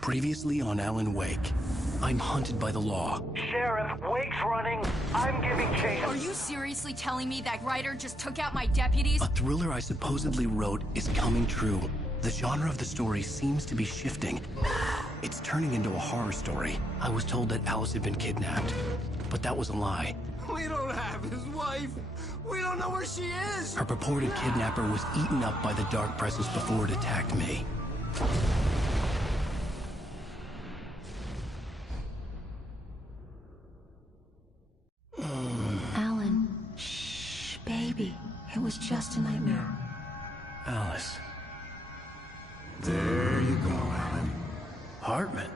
Previously on Alan Wake. I'm hunted by the law. Sheriff, Wake's running. I'm giving chase. Are you seriously telling me that Ryder just took out my deputies? A thriller I supposedly wrote is coming true. The genre of the story seems to be shifting. It's turning into a horror story. I was told that Alice had been kidnapped, but that was a lie. We don't have his wife. We don't know where she is. Her purported kidnapper was eaten up by the dark presence before it attacked me. Alan, shh, baby. It was just a nightmare. Alice. There you go, Alan. Hartman.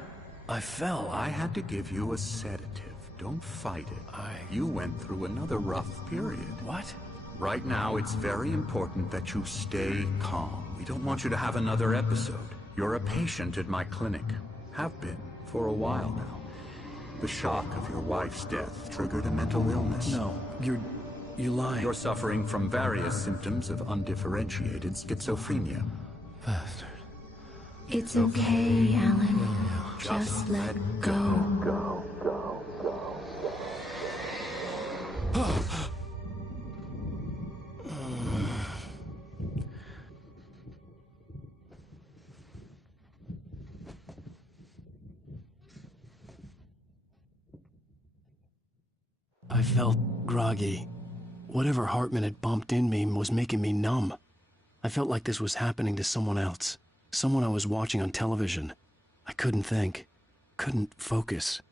I fell. I had to give you a sedative. Don't fight it. You went through another rough period. What? Right now, it's very important that you stay calm. We don't want you to have another episode. You're a patient at my clinic. Have been for a while now. The shock of your wife's death triggered a mental illness. No, you're lying. You're suffering from various symptoms of undifferentiated schizophrenia. Bastard. It's okay, Alan. Just let go. I felt groggy. Whatever Hartman had bumped in me was making me numb. I felt like this was happening to someone else. Someone I was watching on television. I couldn't think. Couldn't focus.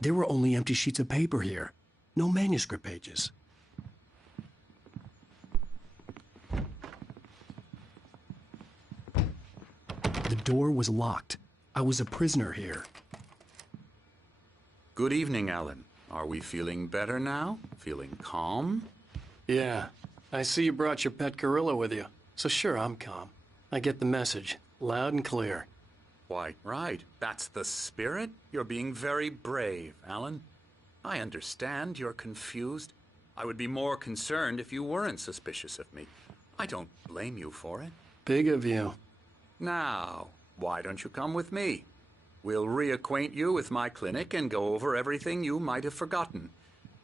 There were only empty sheets of paper here. No manuscript pages. The door was locked. I was a prisoner here. Good evening, Alan. Are we feeling better now? Feeling calm? Yeah. I see you brought your pet gorilla with you. So sure, I'm calm. I get the message. Loud and clear. Why, right. That's the spirit. You're being very brave, Alan. I understand you're confused. I would be more concerned if you weren't suspicious of me. I don't blame you for it. Big of you. Now, why don't you come with me? We'll reacquaint you with my clinic and go over everything you might have forgotten.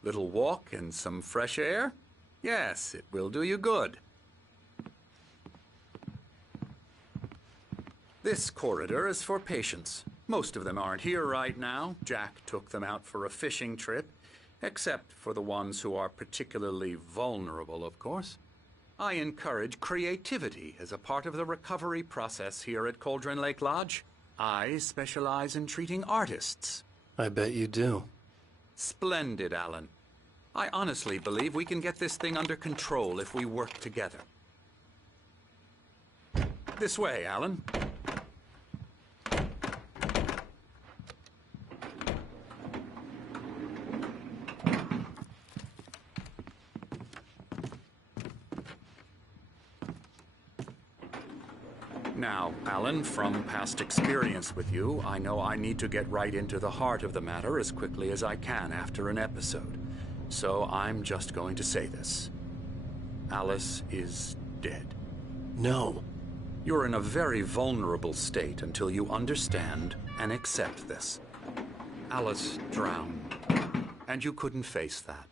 Little walk and some fresh air? Yes, it will do you good. This corridor is for patients. Most of them aren't here right now. Jack took them out for a fishing trip, except for the ones who are particularly vulnerable, of course. I encourage creativity as a part of the recovery process here at Cauldron Lake Lodge. I specialize in treating artists. I bet you do. Splendid, Alan. I honestly believe we can get this thing under control if we work together. This way, Alan. Now, Alan, from past experience with you, I know I need to get right into the heart of the matter as quickly as I can after an episode. So I'm just going to say this. Alice is dead. No. You're in a very vulnerable state until you understand and accept this. Alice drowned, and you couldn't face that.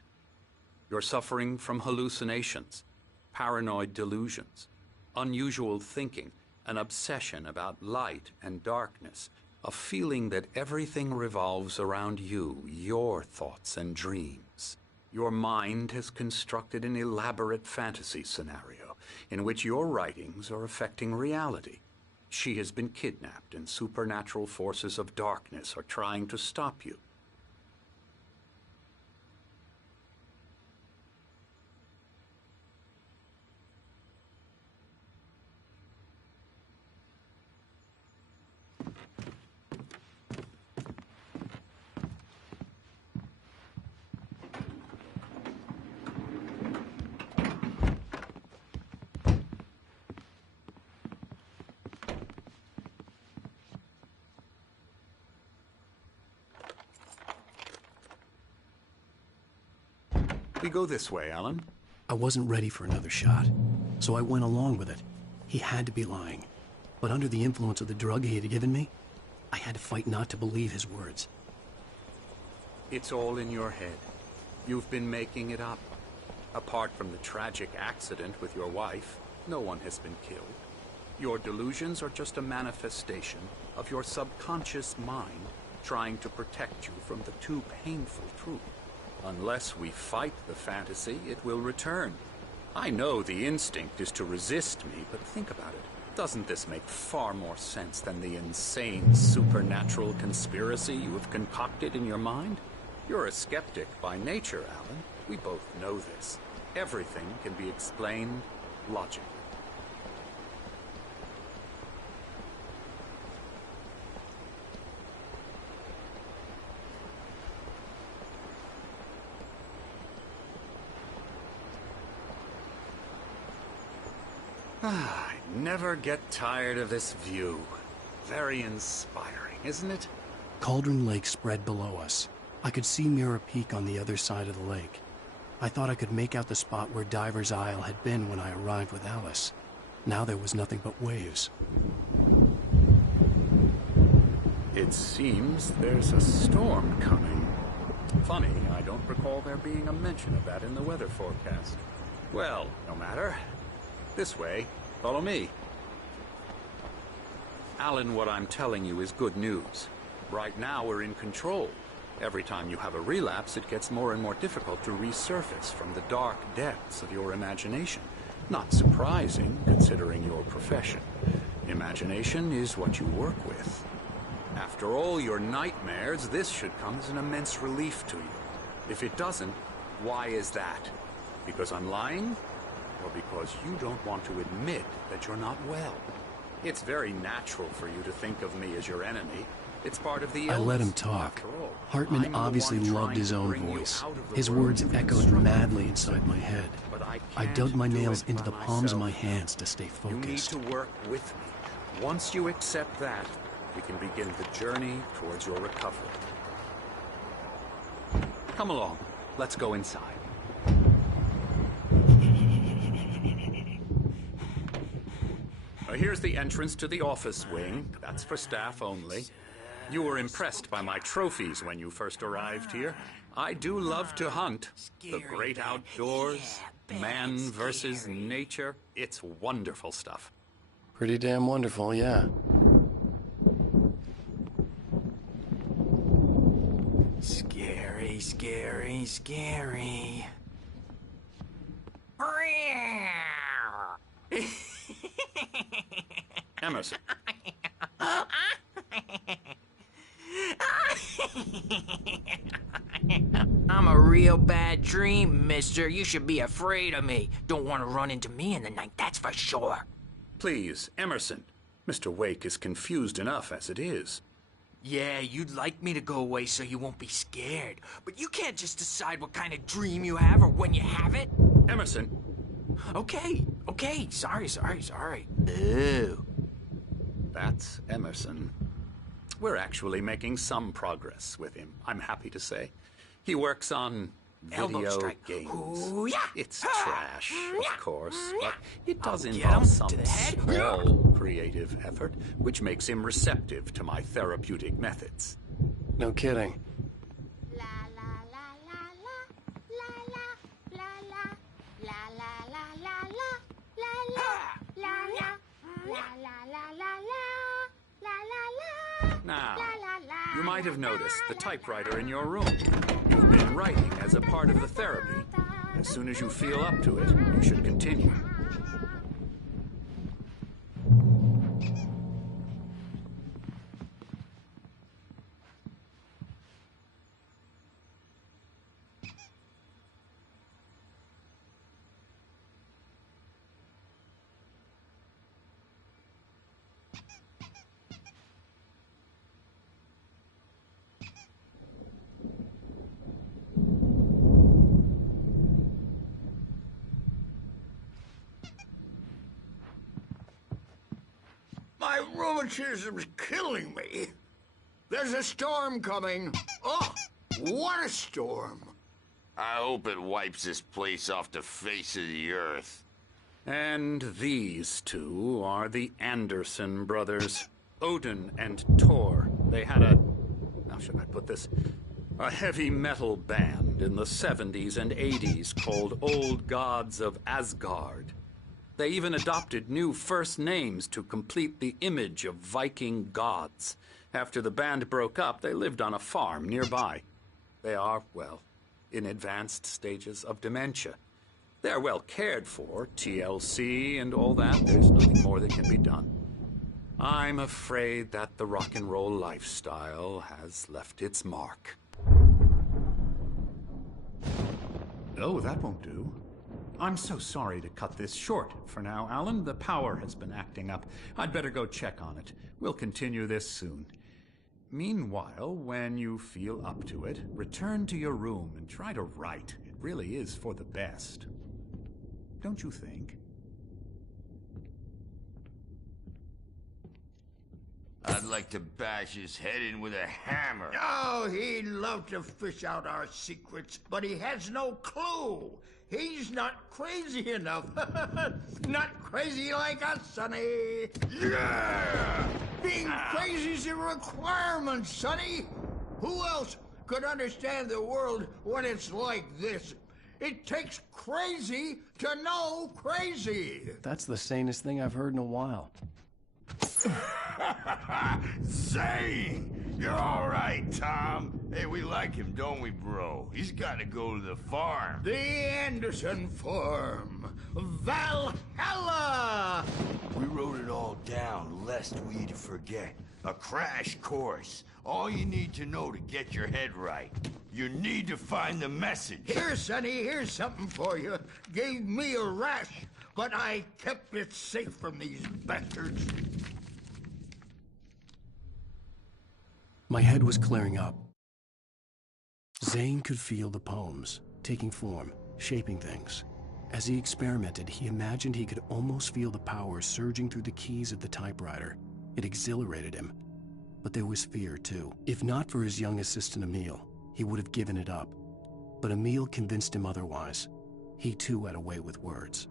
You're suffering from hallucinations, paranoid delusions, unusual thinking, an obsession about light and darkness, a feeling that everything revolves around you, your thoughts and dreams. Your mind has constructed an elaborate fantasy scenario in which your writings are affecting reality. She has been kidnapped, and supernatural forces of darkness are trying to stop you. We go this way, Alan. I wasn't ready for another shot, so I went along with it. He had to be lying. But under the influence of the drug he had given me, I had to fight not to believe his words. It's all in your head. You've been making it up. Apart from the tragic accident with your wife, no one has been killed. Your delusions are just a manifestation of your subconscious mind trying to protect you from the too painful truth. Unless we fight the fantasy, it will return. I know the instinct is to resist me, but think about it. Doesn't this make far more sense than the insane supernatural conspiracy you have concocted in your mind? You're a skeptic by nature, Alan. We both know this. Everything can be explained logically. I never get tired of this view. Very inspiring, isn't it? Cauldron Lake spread below us. I could see Mirror Peak on the other side of the lake. I thought I could make out the spot where Diver's Isle had been when I arrived with Alice. Now there was nothing but waves. It seems there's a storm coming. Funny, I don't recall there being a mention of that in the weather forecast. Well, no matter. This way. Follow me. Alan, what I'm telling you is good news. Right now we're in control. Every time you have a relapse, it gets more and more difficult to resurface from the dark depths of your imagination. Not surprising, considering your profession. Imagination is what you work with. After all your nightmares, this should come as an immense relief to you. If it doesn't, why is that? Because I'm lying? Or because you don't want to admit that you're not well? It's very natural for you to think of me as your enemy. It's part of the illness. I let him talk. Hartman obviously loved his own voice. His words echoed madly inside my head. I dug my nails into the palms of my hands to stay focused. You need to work with me. Once you accept that, we can begin the journey towards your recovery. Come along. Let's go inside. Here's the entrance to the office wing. That's for staff only. You were impressed by my trophies when you first arrived here. I do love to hunt. The great outdoors, man versus nature. It's wonderful stuff. Pretty damn wonderful, yeah. Scary, scary, scary. Emerson. I'm a real bad dream, mister. You should be afraid of me. Don't want to run into me in the night, that's for sure. Please, Emerson. Mr. Wake is confused enough as it is. Yeah, you'd like me to go away so you won't be scared. But you can't just decide what kind of dream you have or when you have it. Emerson. Okay. Sorry. Boo. That's Emerson. We're actually making some progress with him, I'm happy to say. He works on video games. Ooh, yeah. It's trash, of course, but it does Get him involve some to the head. small creative effort, which makes him receptive to my therapeutic methods. No kidding. Now, you might have noticed the typewriter in your room. You've been writing as a part of the therapy. As soon as you feel up to it, you should continue. My rheumatism's killing me. There's a storm coming. Oh, what a storm. I hope it wipes this place off the face of the earth. And these two are the Anderson brothers, Odin and Tor. They had how should I put this? A heavy metal band in the 70s and 80s called Old Gods of Asgard. They even adopted new first names to complete the image of Viking gods. After the band broke up, they lived on a farm nearby. They are, well, in advanced stages of dementia. They're well cared for, TLC and all that. There's nothing more that can be done. I'm afraid that the rock and roll lifestyle has left its mark. Oh, that won't do. I'm so sorry to cut this short for now, Alan. The power has been acting up. I'd better go check on it. We'll continue this soon. Meanwhile, when you feel up to it, return to your room and try to write. It really is for the best. Don't you think? I'd like to bash his head in with a hammer. Oh, he'd love to fish out our secrets, but he has no clue. He's not crazy enough. Not crazy like us, Sonny. Yeah! Being crazy's a requirement, Sonny. Who else could understand the world when it's like this? It takes crazy to know crazy. That's the sanest thing I've heard in a while. Zane! You're all right, Tom. Hey, we like him, don't we, bro? He's got to go to the farm. The Anderson Farm. Valhalla! We wrote it all down, lest we forget. A crash course. All you need to know to get your head right. You need to find the message. Here, Sonny, here's something for you. Gave me a rash, but I kept it safe from these bastards. My head was clearing up. Zane could feel the poems, taking form, shaping things. As he experimented, he imagined he could almost feel the power surging through the keys of the typewriter. It exhilarated him. But there was fear, too. If not for his young assistant, Emil, he would have given it up. But Emil convinced him otherwise. He, too, had a way with words.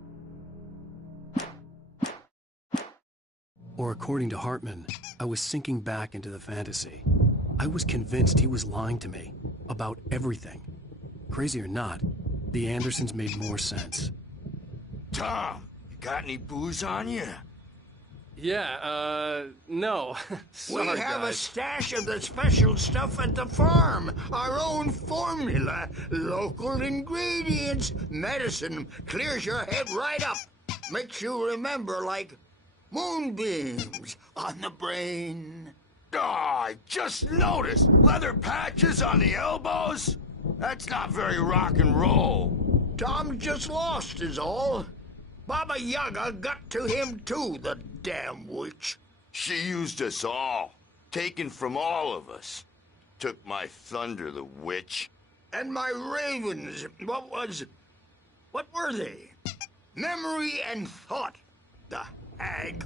Or according to Hartman, I was sinking back into the fantasy. I was convinced he was lying to me about everything. Crazy or not, the Andersons made more sense. Tom, you got any booze on you? Yeah, no. Sorry, we have guys. a stash of the special stuff at the farm. Our own formula. Local ingredients. Medicine clears your head right up. Makes you remember like moonbeams on the brain. Oh, I just noticed. Leather patches on the elbows? That's not very rock and roll. Tom just lost is all. Baba Yaga got to him too, the damn witch. She used us all. Taken from all of us. Took my thunder, the witch. And my ravens, what were they? Memory and thought, the hag.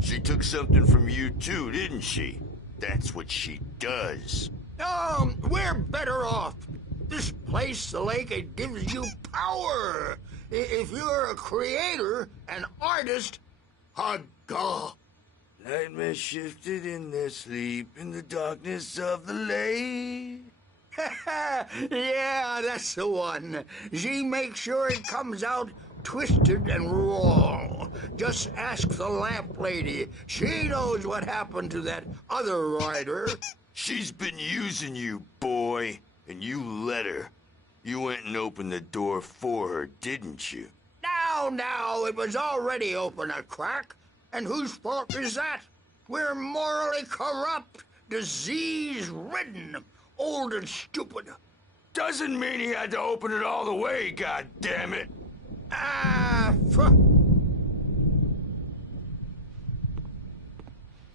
She took something from you too, didn't she? That's what she does. Oh, we're better off. This place, the lake, it gives you power. If you're a creator, an artist, haga. Nightmare shifted in their sleep in the darkness of the lake. Yeah, that's the one. She makes sure it comes out twisted and raw. Just ask the lamp lady. She knows what happened to that other rider. She's been using you, boy, and you let her. You went and opened the door for her, didn't you? Now, it was already open a crack. And whose fault is that? We're morally corrupt, disease-ridden, old and stupid. Doesn't mean he had to open it all the way, goddammit.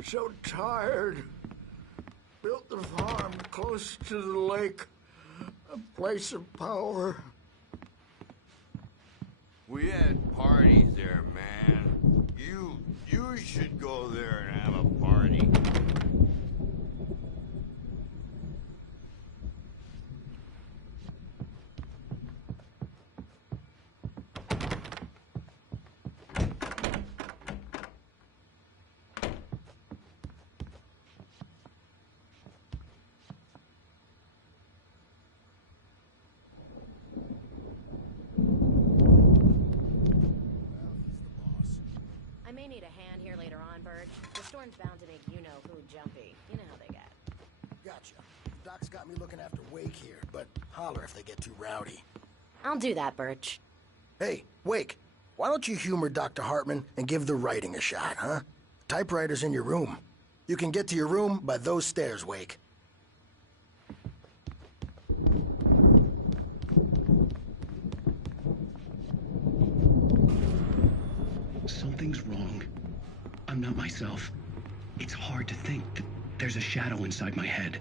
So tired. Built the farm close to the lake. A place of power. We had parties there, man. You should go there and have a party. need a hand here later on, Birch, the storm's bound to make you-know-who jumpy. You know how they get. Gotcha. Doc's got me looking after Wake here, but holler if they get too rowdy. I'll do that, Birch. Hey, Wake, why don't you humor Dr. Hartman and give the writing a shot, huh? Typewriter's in your room. You can get to your room by those stairs, Wake. Something's wrong. I'm not myself. It's hard to think. There's a shadow inside my head.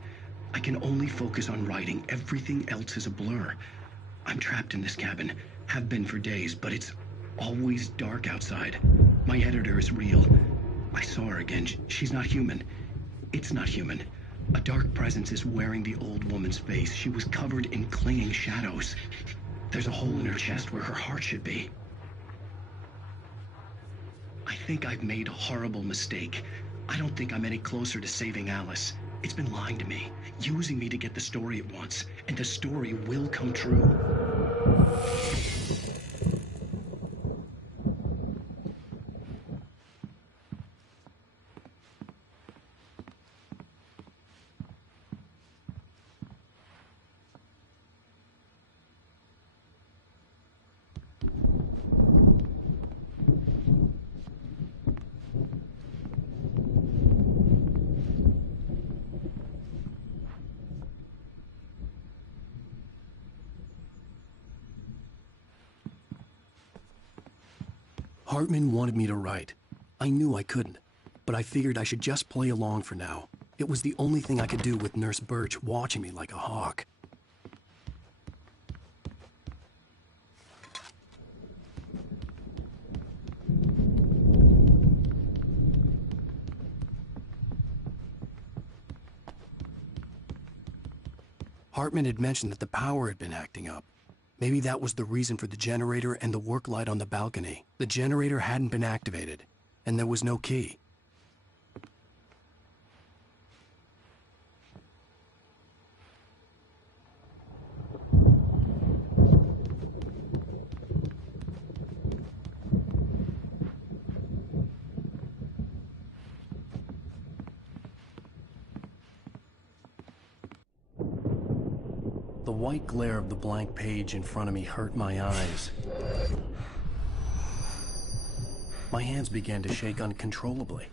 I can only focus on writing. Everything else is a blur. I'm trapped in this cabin. Have been for days, but it's always dark outside. My editor is real. I saw her again. She's not human. It's not human. A dark presence is wearing the old woman's face. She was covered in clinging shadows. There's a hole in her chest where her heart should be. I think I've made a horrible mistake. I don't think I'm any closer to saving Alice. It's been lying to me, using me to get the story it wants, and the story will come true. Hartman wanted me to write. I knew I couldn't, but I figured I should just play along for now. It was the only thing I could do with Nurse Birch watching me like a hawk. Hartman had mentioned that the power had been acting up. Maybe that was the reason for the generator and the work light on the balcony. The generator hadn't been activated, and there was no key. The white glare of the blank page in front of me hurt my eyes. My hands began to shake uncontrollably.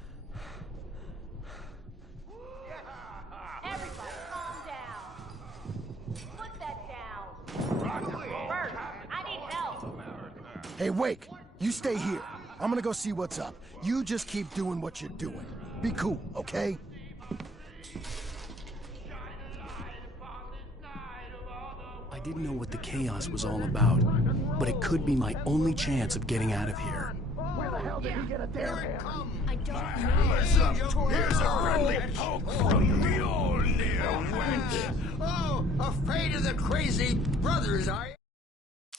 Everybody, calm down. Put that down. Birch, I need help. Hey, Wake, you stay here. I'm gonna go see what's up. You just keep doing what you're doing. Be cool, okay? I didn't know what the chaos was all about, but it could be my only chance of getting out of here. Where the hell did he get a damn hammer? I don't know. Listen, here's a friendly poke from the old wench. Oh, afraid of the crazy brothers, are you?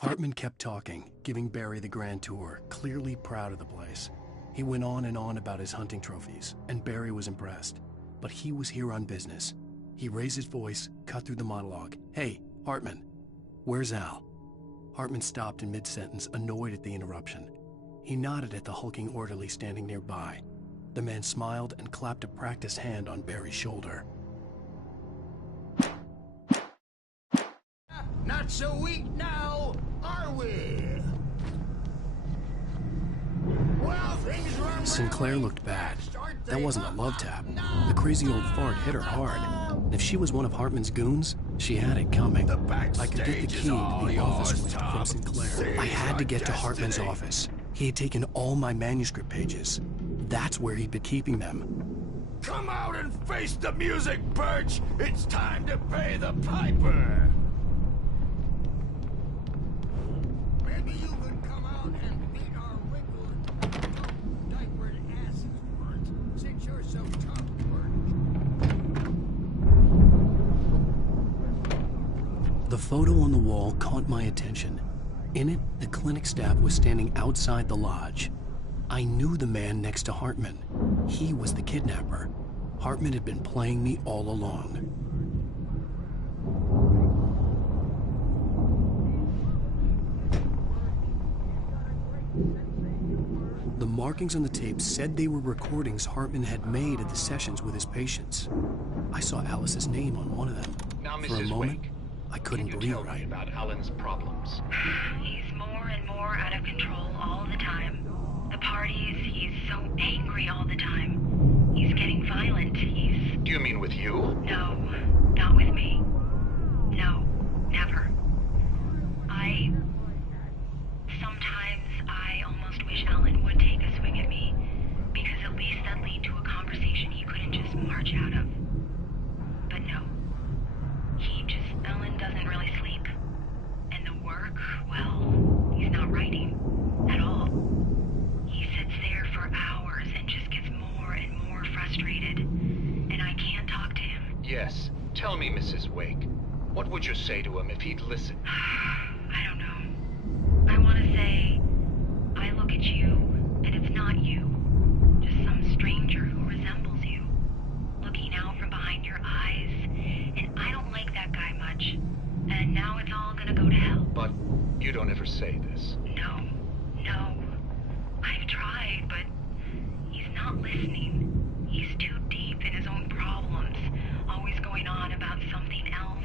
Hartman kept talking, giving Barry the grand tour, clearly proud of the place. He went on and on about his hunting trophies, and Barry was impressed. But he was here on business. He raised his voice, cut through the monologue. Hey, Hartman, where's Al? Hartman stopped in mid-sentence, annoyed at the interruption. He nodded at the hulking orderly standing nearby. The man smiled and clapped a practiced hand on Barry's shoulder. Not so weak now, are we? Well, things run Sinclair looked bad. That wasn't a love tap. The crazy old fart hit her hard. If she was one of Hartman's goons, she had it coming. I could get the key to the office suite from Sinclair. I had to get to Hartman's office. He had taken all my manuscript pages. That's where he'd been keeping them. Come out and face the music, Birch! It's time to pay the piper! Maybe you could come out and beat our wrinkled, diapered asses, Bert, since you're so tough, Bert. The photo on the wall caught my attention. In it, the clinic staff was standing outside the lodge. I knew the man next to Hartman. He was the kidnapper. Hartman had been playing me all along. The markings on the tape said they were recordings Hartman had made at the sessions with his patients. I saw Alice's name on one of them. Now, For a Mrs. moment, Wake, I couldn't can you believe tell right. me about Alan's problems? He's more and more out of control all the time. The parties, he's so angry all the time. He's getting violent. Do you mean with you? No, not with me. No, never. Sometimes I almost wish Alan would take a swing at me, because at least that'd lead to a conversation he couldn't just march out of. But no. Alan doesn't really sleep. And the work, well, he's not writing at all. He sits there for hours and just gets more and more frustrated. And I can't talk to him. Yes. Tell me, Mrs. Wake. What would you say to him if he'd listen? I don't know. I want to say, I look at you, and it's not you. Just some stranger who resembles you. Looking out from behind your eyes, and I don't like that guy much. And now it's all gonna go to hell. But you don't ever say this. No. I've tried, but he's not listening. He's too deep in his own problems, always going on about something else.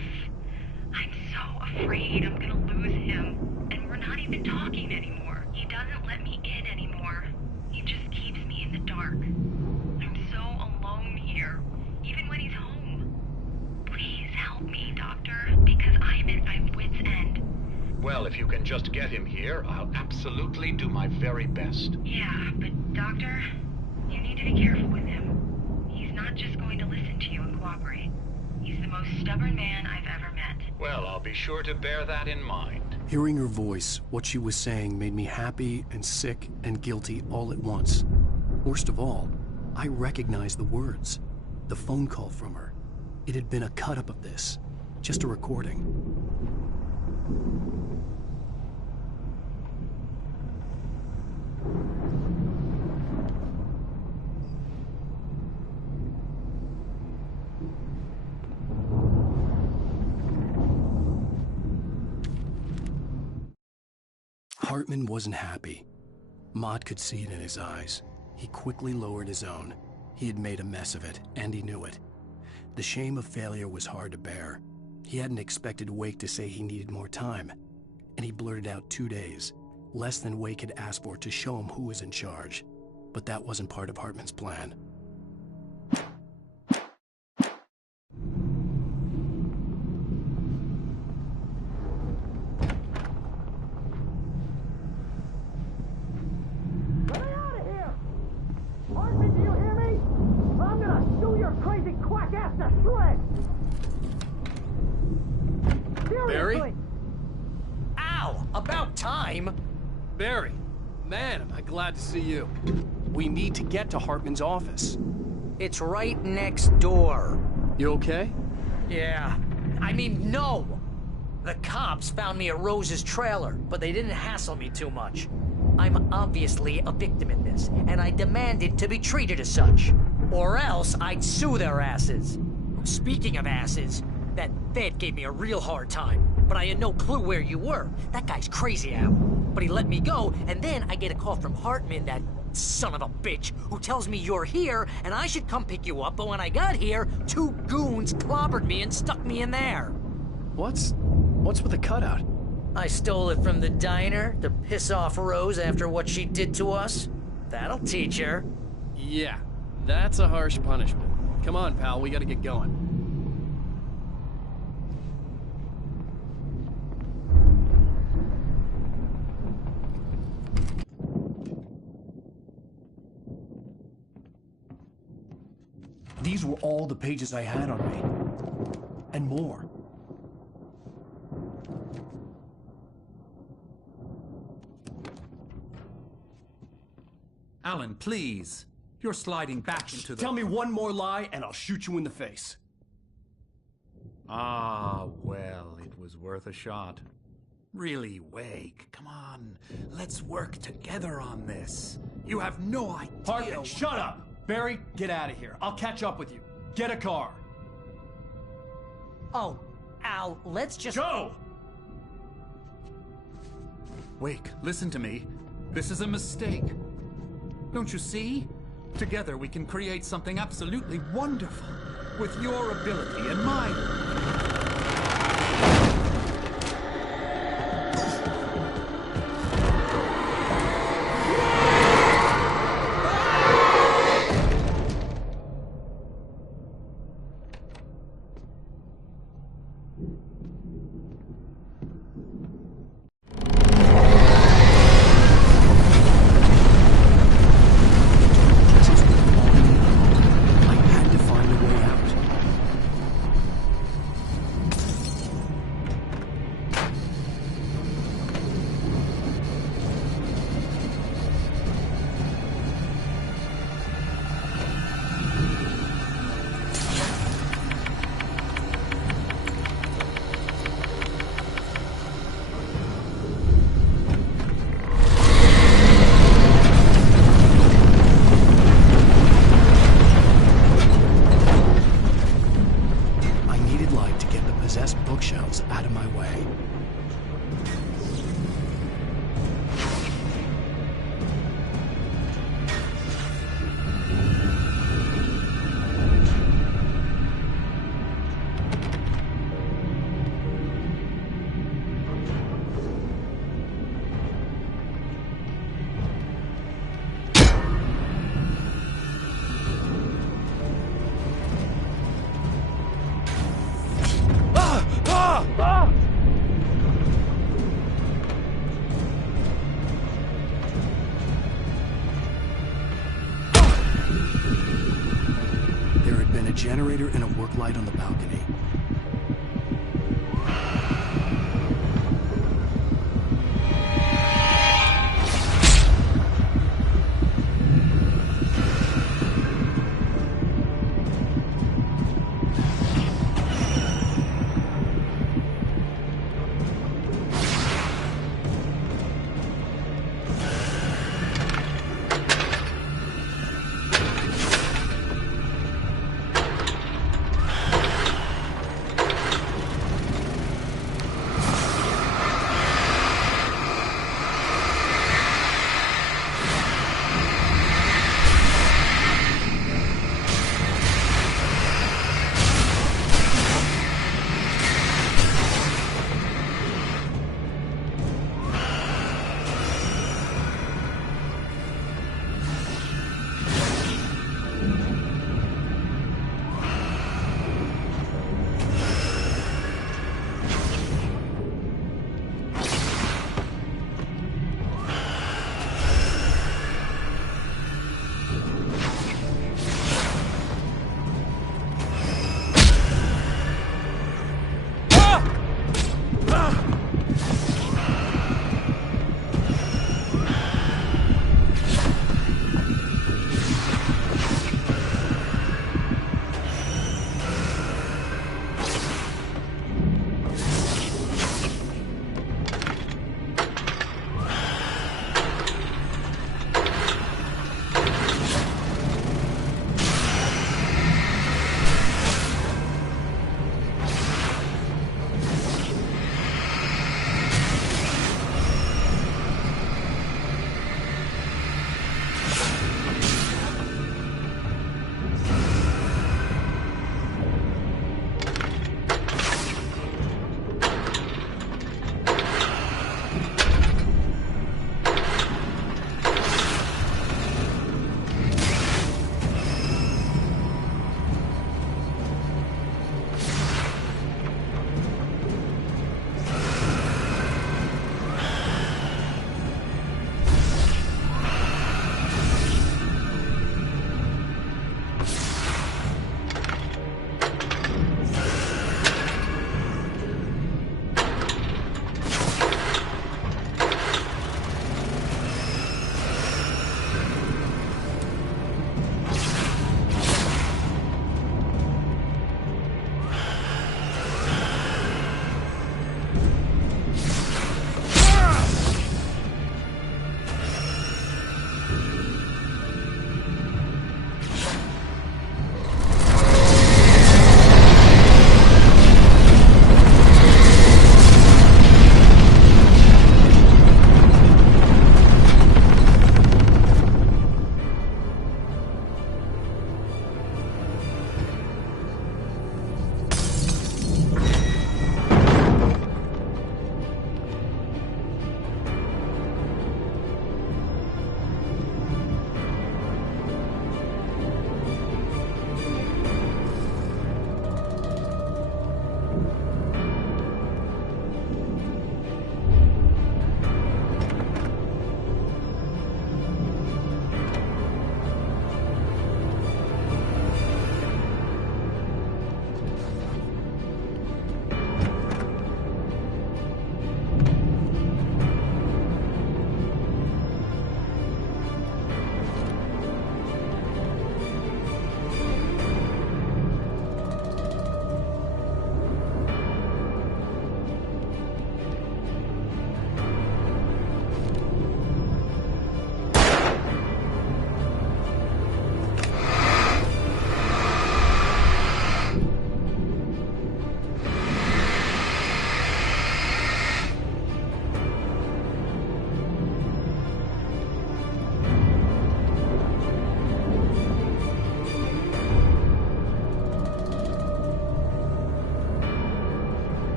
I'm so afraid I'm gonna lose him, and we're not even talking anymore. He doesn't let me in anymore. He just keeps me in the dark. I'm so alone here, even when he's home. Please help me, Doctor, because I'm at my wit's end. Well, if you can just get him here, I'll absolutely do my very best. Yeah, but Doctor, you need to be careful with him. He's not just going to listen to you and cooperate. He's the most stubborn man I've ever met. Well, I'll be sure to bear that in mind. Hearing her voice, what she was saying made me happy and sick and guilty all at once. Worst of all, I recognized the words. The phone call from her. It had been a cut-up of this. Just a recording. Hartman wasn't happy. Maude could see it in his eyes. He quickly lowered his own. He had made a mess of it, and he knew it. The shame of failure was hard to bear. He hadn't expected Wake to say he needed more time, and he blurted out 2 days, less than Wake had asked for to show him who was in charge. But that wasn't part of Hartman's plan. Barry? Ow! About time! Barry, man, am I glad to see you. We need to get to Hartman's office. It's right next door. You okay? Yeah. I mean, no! The cops found me at Rose's trailer, but they didn't hassle me too much. I'm obviously a victim in this, and I demanded to be treated as such. Or else I'd sue their asses. Speaking of asses, that Fed gave me a real hard time, but I had no clue where you were. That guy's crazy, Al. But he let me go, and then I get a call from Hartman, that son of a bitch, who tells me you're here, and I should come pick you up, but when I got here, 2 goons clobbered me and stuck me in there. What's with the cutout? I stole it from the diner to piss off Rose after what she did to us. That'll teach her. Yeah, that's a harsh punishment. Come on, pal, we gotta get going. These were all the pages I had on me. And more. Alan, please. You're sliding back into the... Tell me one more lie and I'll shoot you in the face. Ah, well, it was worth a shot. Really, Wake, come on. Let's work together on this. You have no idea... Hartman, shut up! Barry, get out of here. I'll catch up with you. Get a car. Oh, Al, let's just... Go! Wake, listen to me. This is a mistake. Don't you see? Together we can create something absolutely wonderful. With your ability and mine. I had to find a way out. I needed light to get the possessed bookshelves out of my way. There had been a generator and a work light on the balcony.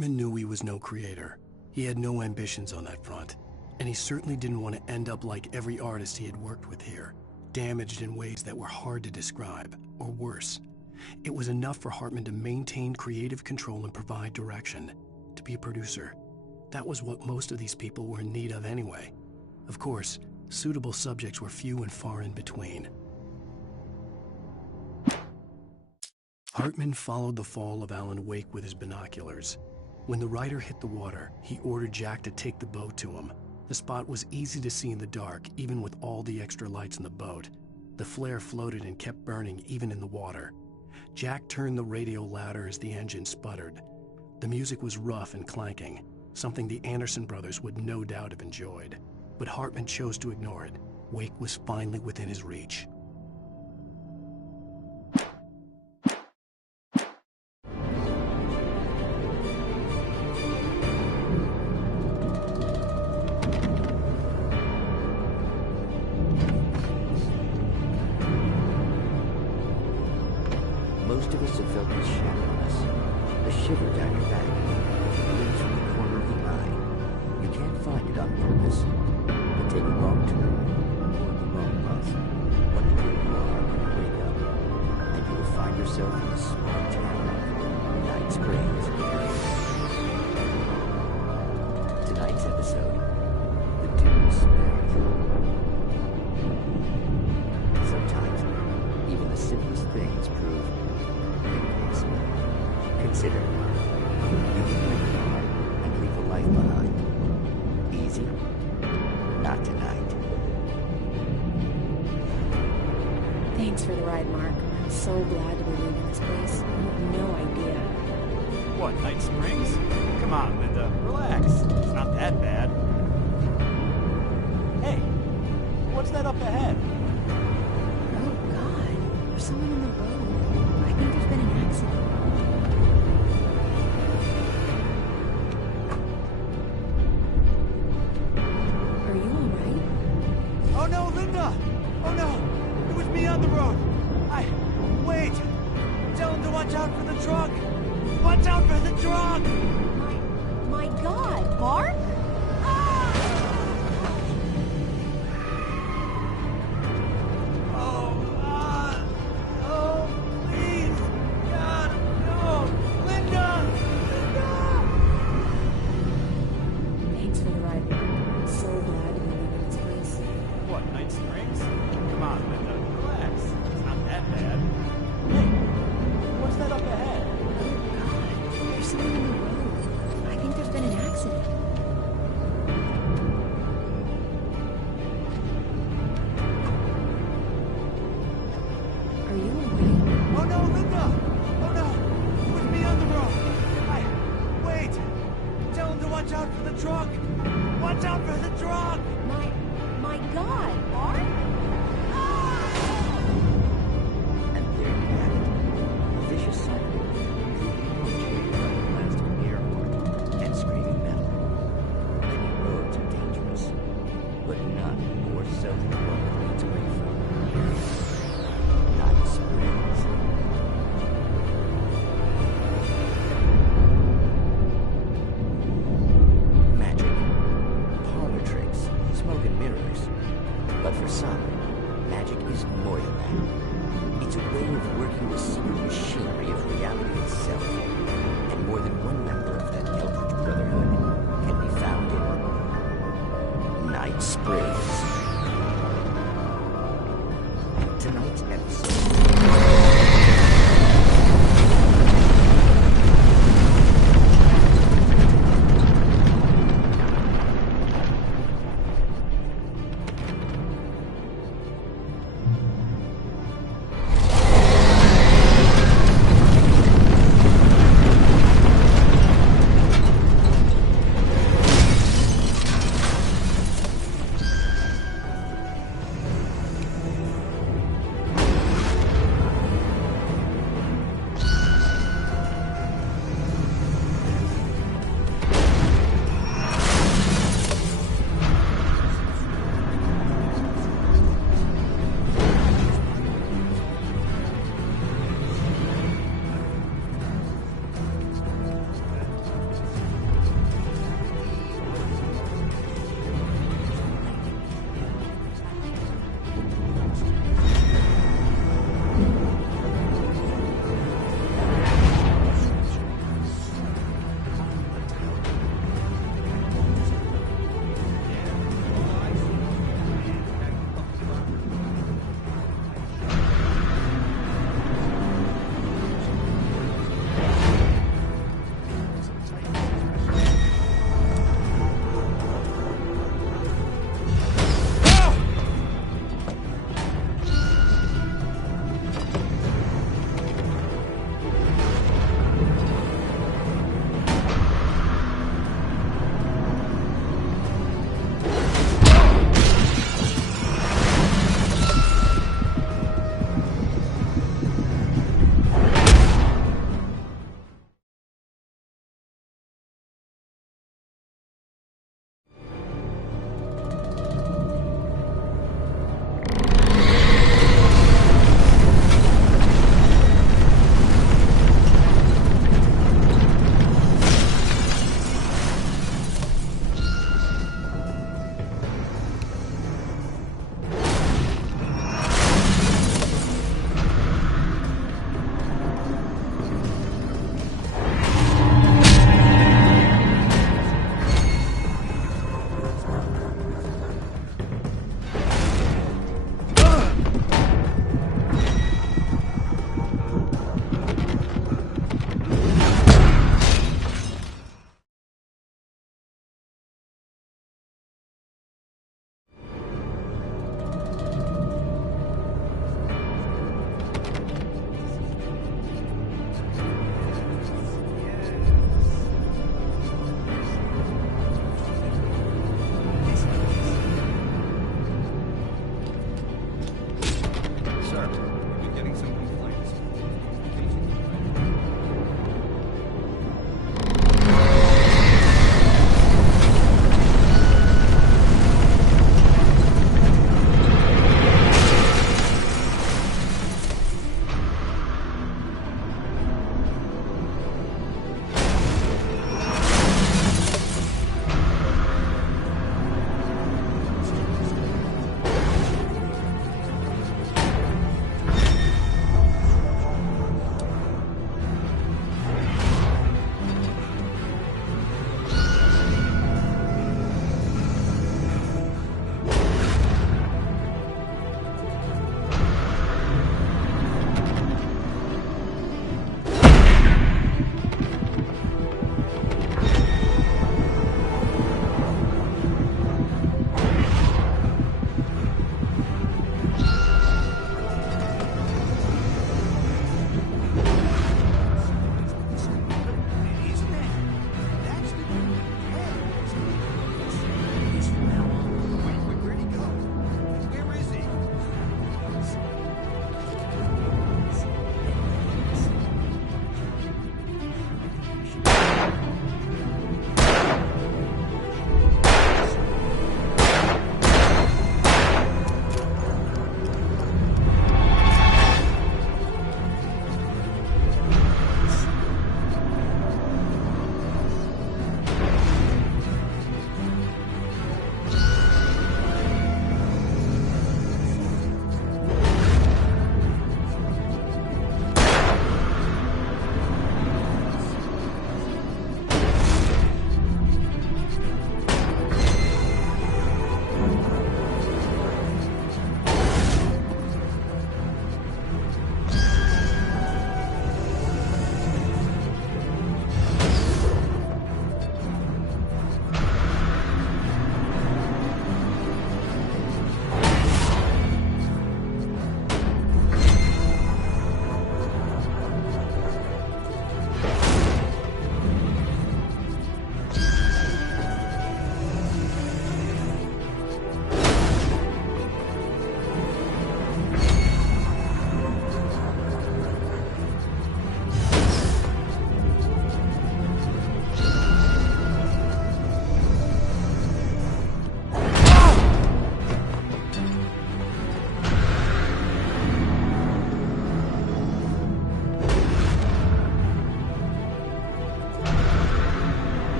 Hartman knew he was no creator. He had no ambitions on that front. And he certainly didn't want to end up like every artist he had worked with here, damaged in ways that were hard to describe, or worse. It was enough for Hartman to maintain creative control and provide direction, to be a producer. That was what most of these people were in need of anyway. Of course, suitable subjects were few and far in between. Hartman followed the fall of Alan Wake with his binoculars. When the Ryder hit the water, he ordered Jack to take the boat to him. The spot was easy to see in the dark, even with all the extra lights in the boat. The flare floated and kept burning even in the water. Jack turned the radio louder as the engine sputtered. The music was rough and clanking, something the Anderson brothers would no doubt have enjoyed. But Hartman chose to ignore it. Wake was finally within his reach. Most of us have felt this shadow on us. A shiver down your back. It from the corner of the eye. You can't find it on purpose. But take a wrong turn, or the wrong bus. Wonder where you are when you wake up. And you will find yourself in a small town of Night Springs. Tonight's episode, The Dunes. Sometimes, even the simplest things prove impossible. Consider, you can win a car and leave a life behind. Easy? Not tonight. Thanks for the ride, Mark. I'm so glad to be leaving this place. You have no idea. What, Night Springs? Come on, Linda. Relax. It's not that bad. Hey, what's that up ahead? Oh, God. There's someone in the road. I think there's been an accident. Are you alright? Oh no, Linda! Oh no! It was me on the road! Wait! Tell him to watch out for the truck! Watch out for the truck! My God, Mark?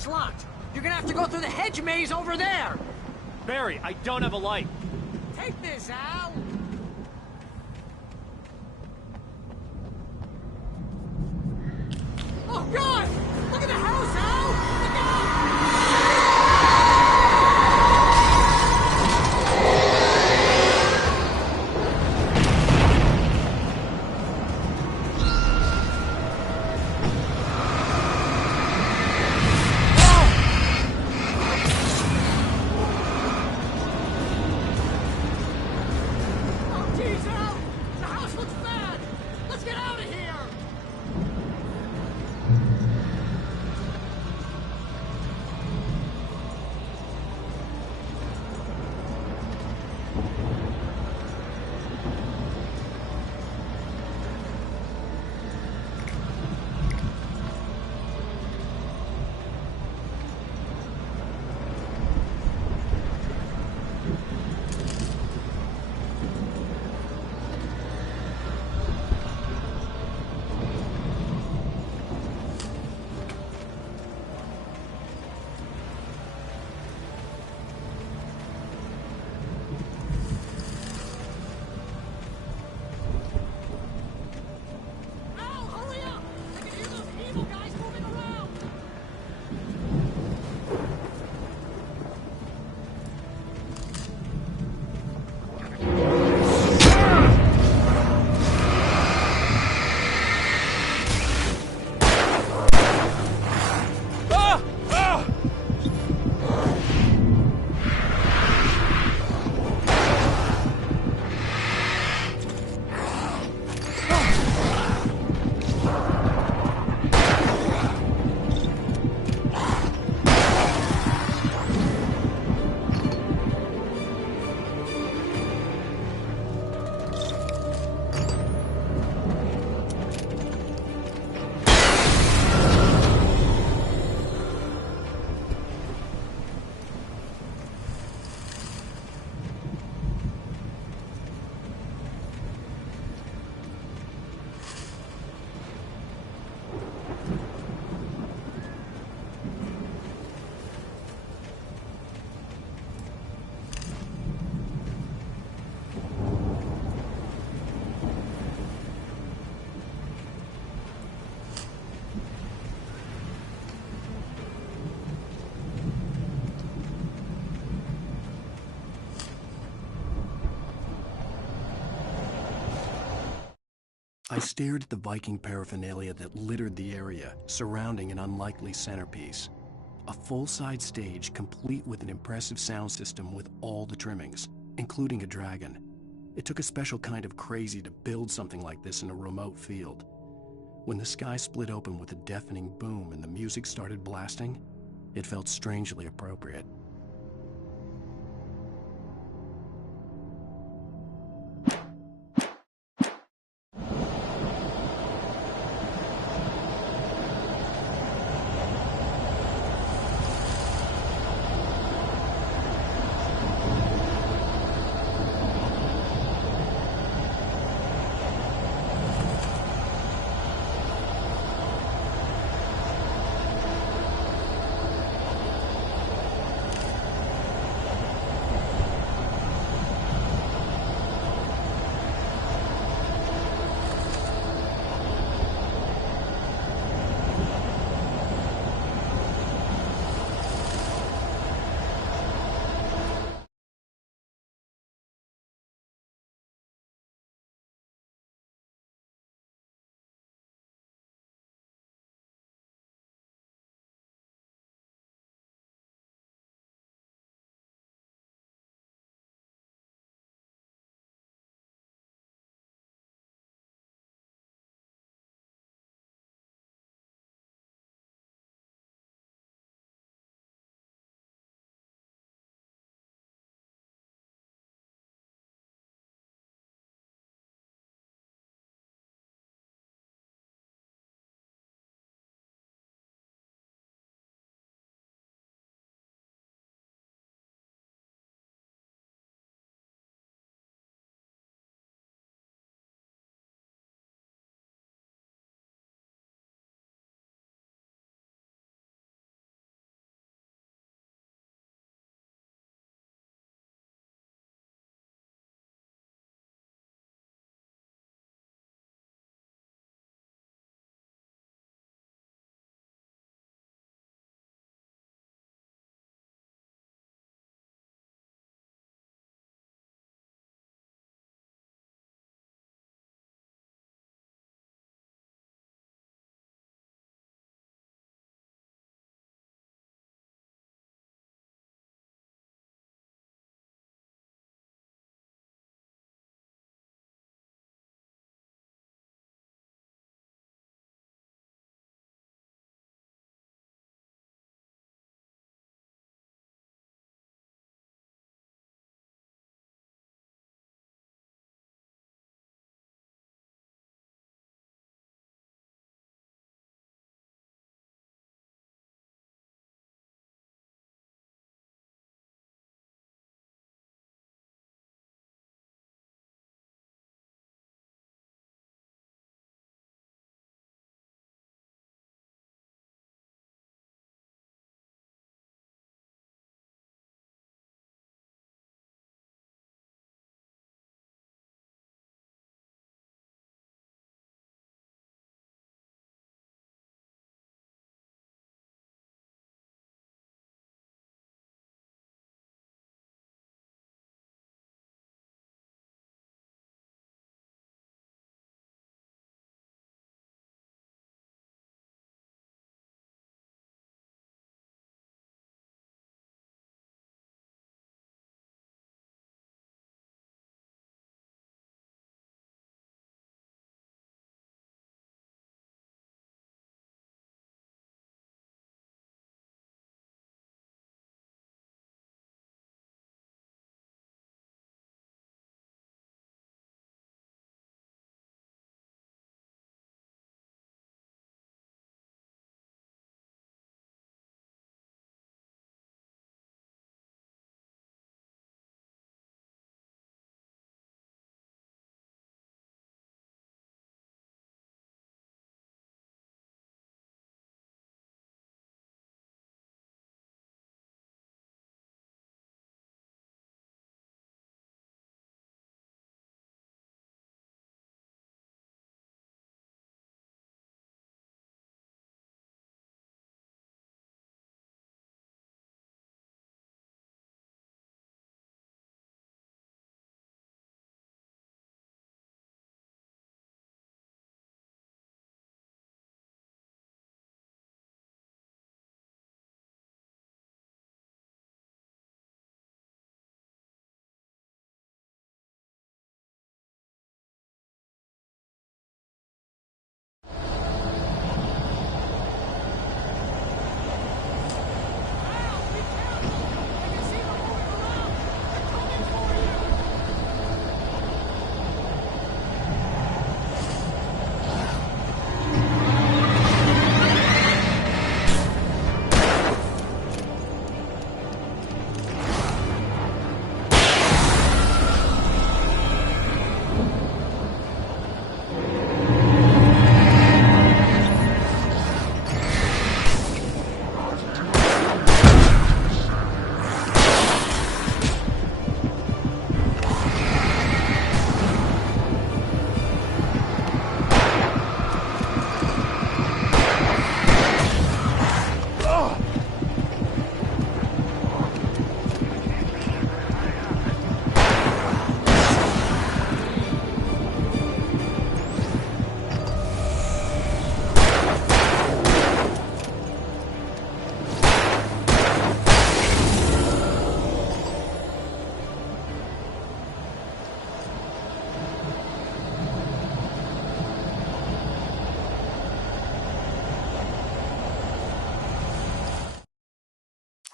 gate's locked. You're gonna have to go through the hedge maze over there. Barry, I don't have a light. Take this, Al. Oh, God! Look at the house, Al! Look out! I stared at the Viking paraphernalia that littered the area, surrounding an unlikely centerpiece. A full-size stage complete with an impressive sound system with all the trimmings, including a dragon. It took a special kind of crazy to build something like this in a remote field. When the sky split open with a deafening boom and the music started blasting, it felt strangely appropriate.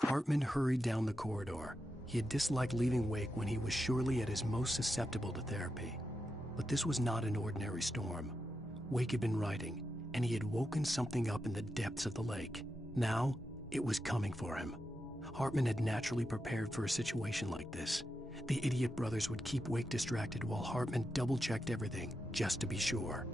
Hartman hurried down the corridor. He had disliked leaving Wake when he was surely at his most susceptible to therapy. But this was not an ordinary storm. Wake had been writing, and he had woken something up in the depths of the lake. Now, it was coming for him. Hartman had naturally prepared for a situation like this. The idiot brothers would keep Wake distracted while Hartman double-checked everything, just to be sure.